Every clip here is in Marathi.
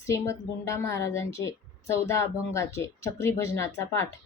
श्रीमद गुंडा महाराजांचे चौदा अभंगाचे चक्रीभजनाचा पाठ.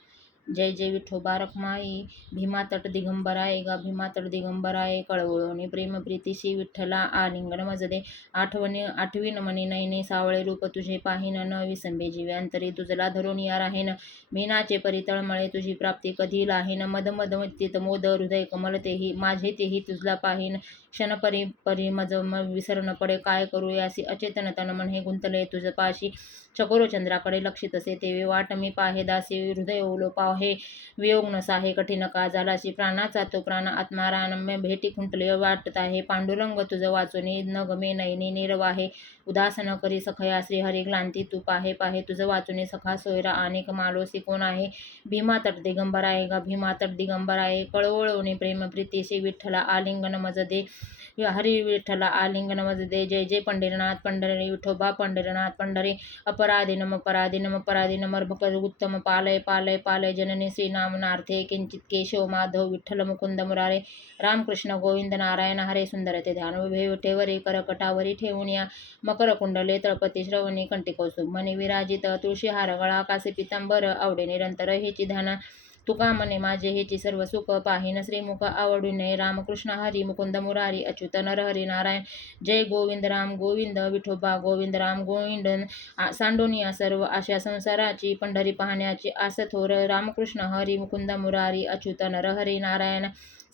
जय जय विठोबा रखमाई भीमा तट दिगंबराय गा भीमा तट दिगंबराय कळवळोनी प्रेम प्रीतीशी विठ्ठला आलिंगण मजदे आठवणी आठवीन मनी नयने सावळे रूप तुझे पाहिन न विसंबे जीवे अंतरी तुझला धरून या राहीन मीनाचे परितळमळे तुझी प्राप्ती कधी लाहीन मद मद मत्तीत मोद हृदय कमल तेही माझे तेही तुझला पाहीन क्षण परी परी मज विसरण पडे काय करू यासी अचेतन तन मन हे गुंतले तुझ पाशी चकोरो चंद्राकडे लक्षित असे तेवे वाट मी पाहे दासी हृदय ओलो पाहे वियोग नसा हे कठीण का झालाशी प्राणाचा तो प्राण आत्मा रानम्य भेटी खुंटले वाटत आहे. पांडुरंग तुझं वाचून न गमे नयनी निर्वाहे उदास न करी सखया श्रीहरी ग्लांती तू पाहे पाहे. तुझं वाचून सखा सोयरा अनेक मालोसी कोण आहे? भीमा तट दिगंबर आहे गा भीमा तट दिगंबर आहे. कळवळवणे प्रेम प्रीतीशी विठ्ठला आलिंगन मज दे. हरी विठ्ठला आलिंगन दे जय जय पंढरीनाथ पंढरी विठोबा पंढरीनाथ पंढरी अपराधी नम पराधी नम अपराधी नमर्भक उत्तम पालय पालय पालय जननी श्रीनामनार्थे किंचित केशव माधव विठ्ठल मुकुंद मुरारे रामकृष्ण गोविंद नारायण हरे सुंदर ते ध्यान उभे विठेवरी करकटावरी ठेवून या. मकर कुंडले तळपती श्रवणी कंठी मणी विराजित तुळशी हार गळा कासे पितांबर आवडे निरंतर हेची ध्यान तुका मने माझे हेची सर्व सुख पाहिन श्रीमुख आवडू नये. रामकृष्ण हरी मुकुंद मुरारी अच्युत नरहरी नारायण. जय गोविंद राम गोविंद विठोबा गोविंद राम गोविंद. सांडोनिया सर्व आशा संसाराची पंढरी पाहण्याची आस थोर. रामकृष्ण हरी मुकुंद मुरारी अच्युत नरहरी नारायण.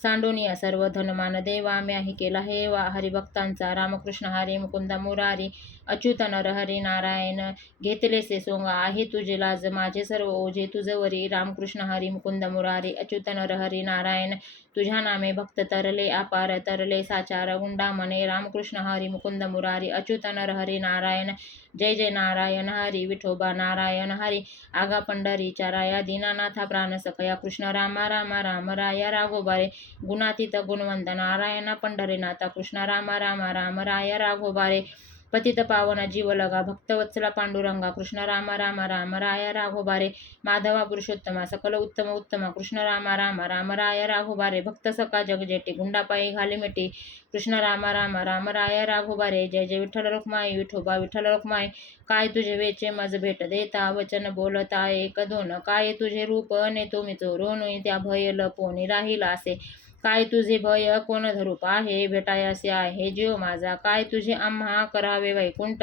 सांडोनिया सर्व धनमान देवा म्याही केला हे वा हरिभक्तांचा रामकृष्ण हरी मुकुंद मुरारी अच्युत नरहरी नारायण घेतले से सोंगा. आहे तुझे लाज माझे सर्व ओझे. तुझवरी रामकृष्ण हरी मुकुंद मुरारी अच्युत नरहरी नारायण तुझ्या नामे भक्त तरले अपार तरले साचार गुंडा मने रामकृष्ण हरी मुकुंद मुरारी अच्युत नरहरी नारायण जय जय नारायण हरी विठोबा नारायण हरी आगा पंढरीच्या राया दीनानाथा प्राण सकया कृष्ण रामा रामा राम राया राघोबारे गुणातीत गुणवंत नारायण पंढरीनाथा कृष्ण रामा रामा राम राया राघोबारे पतित पावना जीवलगा भक्तवत्सला पांडुरंगा कृष्ण रामा रामा राम राया राघोबारे माधवा पुरुषोत्तमा सकल उत्तम उत्तमा कृष्ण रामा रामा राम राया राघोबारे भक्त सका जगजेटी गुंडापायी घालीमेटी कृष्ण रामा रामा राम राया राघोबारे जय जय विठ्ठल रुक्माई विठोबा विठ्ठल रुक्माई काय तुझे वेचे मज भेट देता वचन बोलता एक दोन काय तुझे रूप ने तुम्ही चोरून त्या भय लपोनी राहिला असे काय तुझे भय? कोण धरू आहे? भेटायासे आहे जीव माझा. काय तुझे आम्हा करावे वैकुंठ?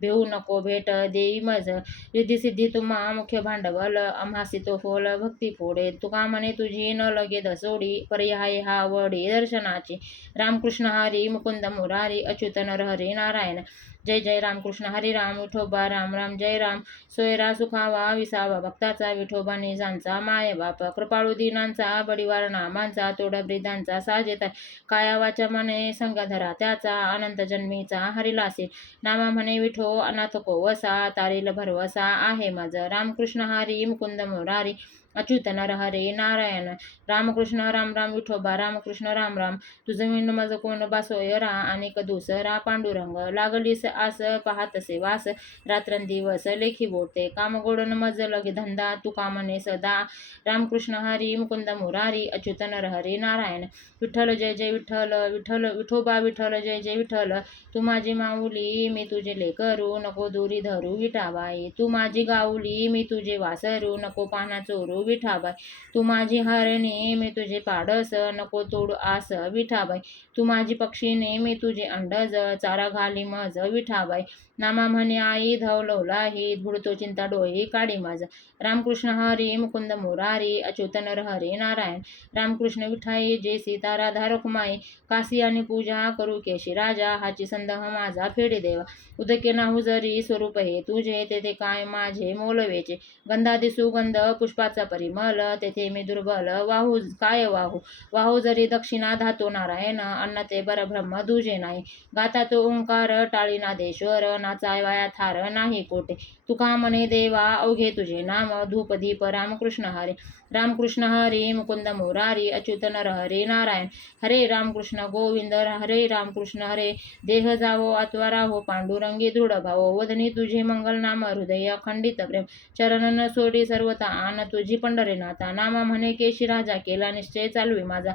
भेऊ नको भेट देई मज. रिद्धी सिद्धी तुम्हा मुख्य भांडवल. आम्हासी तो फोल भक्ती फोडे. तुका म्हणे तुझी न लगे दसोडी. पर्याय हा वडी दर्शनाची. रामकृष्ण हरी मुकुंद मुरारी अच्युत नरहरी नारायण. जय जय रामकृष्ण हरी राम विठोबा राम राम जय राम. सोयरा सुखावा विसावा भक्ताचा विठोबा निजांचा माय बाप कृपाळू दिनांचा बडीवार नामांचा तोड ब्रिदांचा साजेता कायावाच्या मने संगधरा त्याचा अनंत जन्मीचा हरिलासे नामा म्हणे विठो अनाथ को वसा तारील भरवसा आहे माझ. रामकृष्ण हरी मुकुंद मुरारी. अच्युत हरे नारायण रामकृष्ण राम राम विठोबा रामकृष्ण राम राम तुझं विण माझं कोण बासोय रा अनेक दुसरा पांडुरंग लागलीस आस पाहतसे वास रात्रंदिवस लेखी बोलते काम गोडन मज लगे धंदा तू कामने सदा रामकृष्ण हरी मुकुंद मुरारी अच्युत हरे नारायण विठ्ठल जय जय विठ्ठल विठ्ठल विठोबा विठ्ठल जय जय विठ्ठल तू माझी माऊली मी तुझे लेकरू नको दुरी धरू विठाबाई तू माझी गाऊली मी तुझे वासरू नको पाना चोरू विठाबाई तू माझी हरणे मी तुझे पाडस नको तोड आस विठाबाई तू माझी पक्षीने मी तुझे अंडज चारा घाली मज विठाबाई नामा म्हणे आई धवलवला ही बुडतो चिंता डोळे काढी माझ. रामकृष्ण हरी मुकुंद मुरारी अच्युत हरे नारायण. रामकृष्ण विठाई जे सीता राधा रखुमाई काशी आणि पूजा करू केशी राजा हाची संदह माझा फेडे देवा. उदके नाहू जरी स्वरूप हे तुझे तेथे काय माझे मोलवेचे? गंधादी सुगंध पुष्पाचा परिमल तेथे मी दुर्बल. वाहू काय वाहू? वाहू जरी दक्षिणा धातो नारायण अन्न ते परब्रह्म दुजे नाही. गाता तो ओंकार टाळीना देश्वर नाचाय वाया थार नाही कोटे तुका म्हणे देवा अवघे तुझे नाम धूप दीप रामकृष्ण हरे. रामकृष्ण हरे मुकुंद मुरारी अच्युत नर हरे नारायण. हरे रामकृष्ण गोविंद हरे रामकृष्ण हरे. देह जावो अथवा राहो पांडुरंगी दृढ भावो. वदनी तुझे मंगल नाम हृदय अखंडित प्रेम. चरण न सोडी सर्वता आन तुझी पंढरीनाथा नामा म्हणे केशी राजा केला निश्चय चालवी माझा.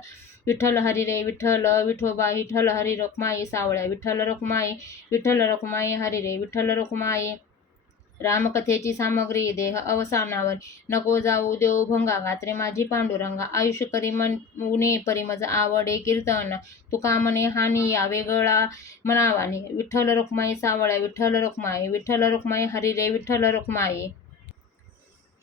विठ्ठल हरी रे विठ्ठल विठोबा विठ्ठल हरी रखमाई सावळ्या. विठ्ठल रखमाई विठ्ठल रखमाई हरी रे विठ्ठल रखमाई. रामकथेची सामग्री देह अवसानावर. नको जाऊ देऊ भंगा गात्रे माझी पांडुरंगा. आयुष्य करी मन उणे परिमज आवडे कीर्तन. तुका मने हानी या वेगळा मनावाने. विठ्ठल रुक्माई सावळ्या. विठ्ठल रुक्माई विठ्ठल रुक्माई हरी रे विठ्ठल रुक्माई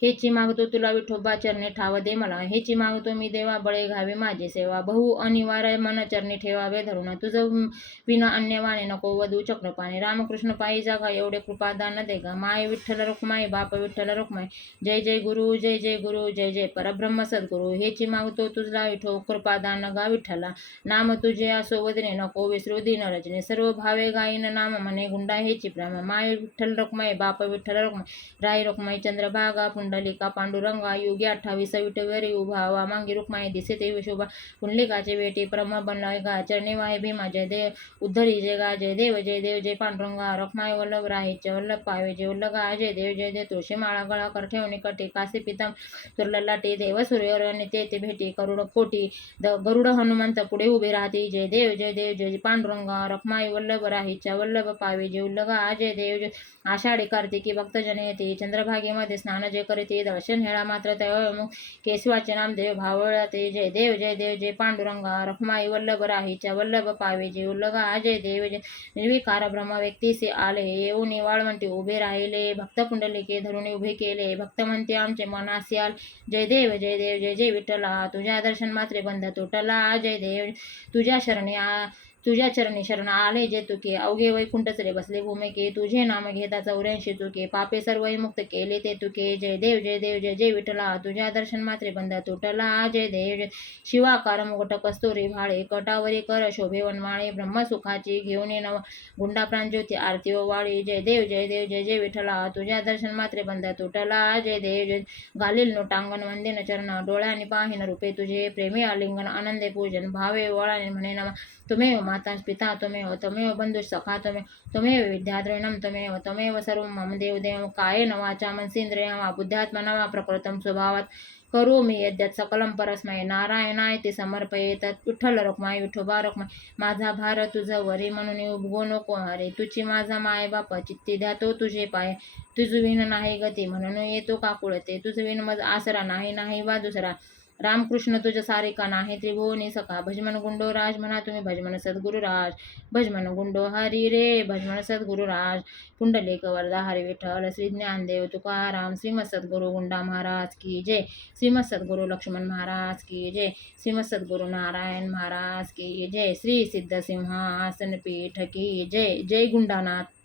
हेची मागतो तुला विठोबा चरणी ठाव दे मला. हेची मागतो मी देवा बळे घावे माझी सेवा. बहु अनिवार्य मन चरणी ठेवावे धरून. तुझं विना अन्यवाने नको वधू चक्रपाणे. रामकृष्ण पायी जागा एवढे कृपादान दे गा माय विठ्ठल रुक्माई बाप विठ्ठल रुक्माई. जय जय गुरु जय जय गुरु जय जय परब्रह्म सद्गुरु. हेची मागतो तुझला विठो कृपादान गा विठ्ठला. नाम तुझे असो वदने नको विसरू दिन रजने. सर्व भावे गायन नाम मने गुंडा हेची प्रेम माय विठ्ठल रुक्माई बाप विठ्ठल रुक्माई. राय रुक्माई चंद्रभागा पुंडलिका पांडुरंगा योगी अठ्ठावीस विटवेरी उभा वामांगी रुक्माई दिसे ते विशोभा पुंडलिकाचे बेटी प्रम बनलाय गा चरणे वाहे भीमा जय देव उद्धरी जय गा जय देव जय देव जय पांडुरंगा रखमाय वल्लभ राहीचे वल्लभ पावे जय वल्लभ गा जय देव जय देव तुळशी माळा गळा कर ठेवणे कटे कासे पितम तुर्ललाटी देव सूर्य ते ते भेटे करुड कोटी द गरुड हनुमंत पुढे उभे राहते जय देव जय देव जय पांडुरंगा रखमाई वल्लभ राहीच्या वल्लभ पावे जय उल्लगा जय देव जय आषाढी कार्तिकी भक्तजन येते चंद्रभागेमध्ये स्नान जे करीते दर्शन हेळा मात्र तयोमुख केशवाचे नामदेव भावळते जय देव जय देव जय पांडुरंगा रखमाई वल्लभ राहीच्या वल्लभ पावे जय उल्लगा जय देव जय निर्विकार ब्रह्म व्यक्तीसे आले येऊन वाळवंटी उभे राहिले भक्त पुंडलिके धरून उभे केले भक्त म्हणते आमचे मनासी आल जय देव जय देव जय जय विठ्ठला तुझ्या दर्शन मात्र बंध तुटला जय देव तुझ्या शरणी आ तुझ्या चरणी शरण आले जे तुके. अवघे वैकुंठ चरे बसले भूमिके. तुझे नाम घेता चौऱ्याऐंशी तुके. पापे सर्व मुक्त केले ते तुके. जय देव जय देव जय जय विठला तुझ्या दर्शन मात्रे बंध तुटला. जय देव जय. शिवाकार मुकुट कस्तुरी भाळे. कटावरी कर शोभे वनमाळे. ब्रह्मसुखाची घेऊन नव गुंडा प्रांज्योती आरती ओवाळी जय देव जय देव जय जय विठला तुझ्या दर्शन मात्रे बंध तुटला. जय देव जय. घालील नोटांगण वंदेन चरण. डोळ्याने पाहिन रूपे तुझे. प्रेमी आलिंगन आनंदे पूजन. भावे वळाने म्हणे नम. त्वमेव माता पिता त्वमेव त्वमेव बंधुः सखा त्वमेव त्वमेव विद्याद्रयणं त्वमेव त्वमेव सर्वं मम देवदेवं कायेन वाचा मनसेन्द्रियं वा बुद्ध्यात्मना वा प्रकृतं स्वभावात्। करोमि यद्यत् सकलं परस्मै। नारायणाय ते समर्पयेत। विठ्ठल रुक्माई विठोबा रुक्माई माझा भार तुझं वरी म्हणून उभगो नको हरे। तुझी माझा माय बाप चित्ती द्या तो तुझे पाय। तुझ विण नाही गती म्हणून येतो काकुळते। तुझ विण मज आसरा नाही नाही वा दुसरा। रामकृष्ण तुझ सारिका नाही त्रिभुवनी सखा. भजमन गुंडो राज म्हणा तुम्ही भजमन सद्गुरु राज. भजमन गुंडो हरी रे भजमन सद्गुरु राज. पुंडलिक वरदा हरी विठ्ठल श्री ज्ञानदेव तुकाराम श्रीमद सद्गुरु गुंडा महाराज की जय. श्रीमद सद्गुरु लक्ष्मण महाराज की जय. श्रीमद सद्गुरु नारायण महाराज की जय. श्री सिद्ध सिंहासन पीठ की जय. जय गुंडानाथ.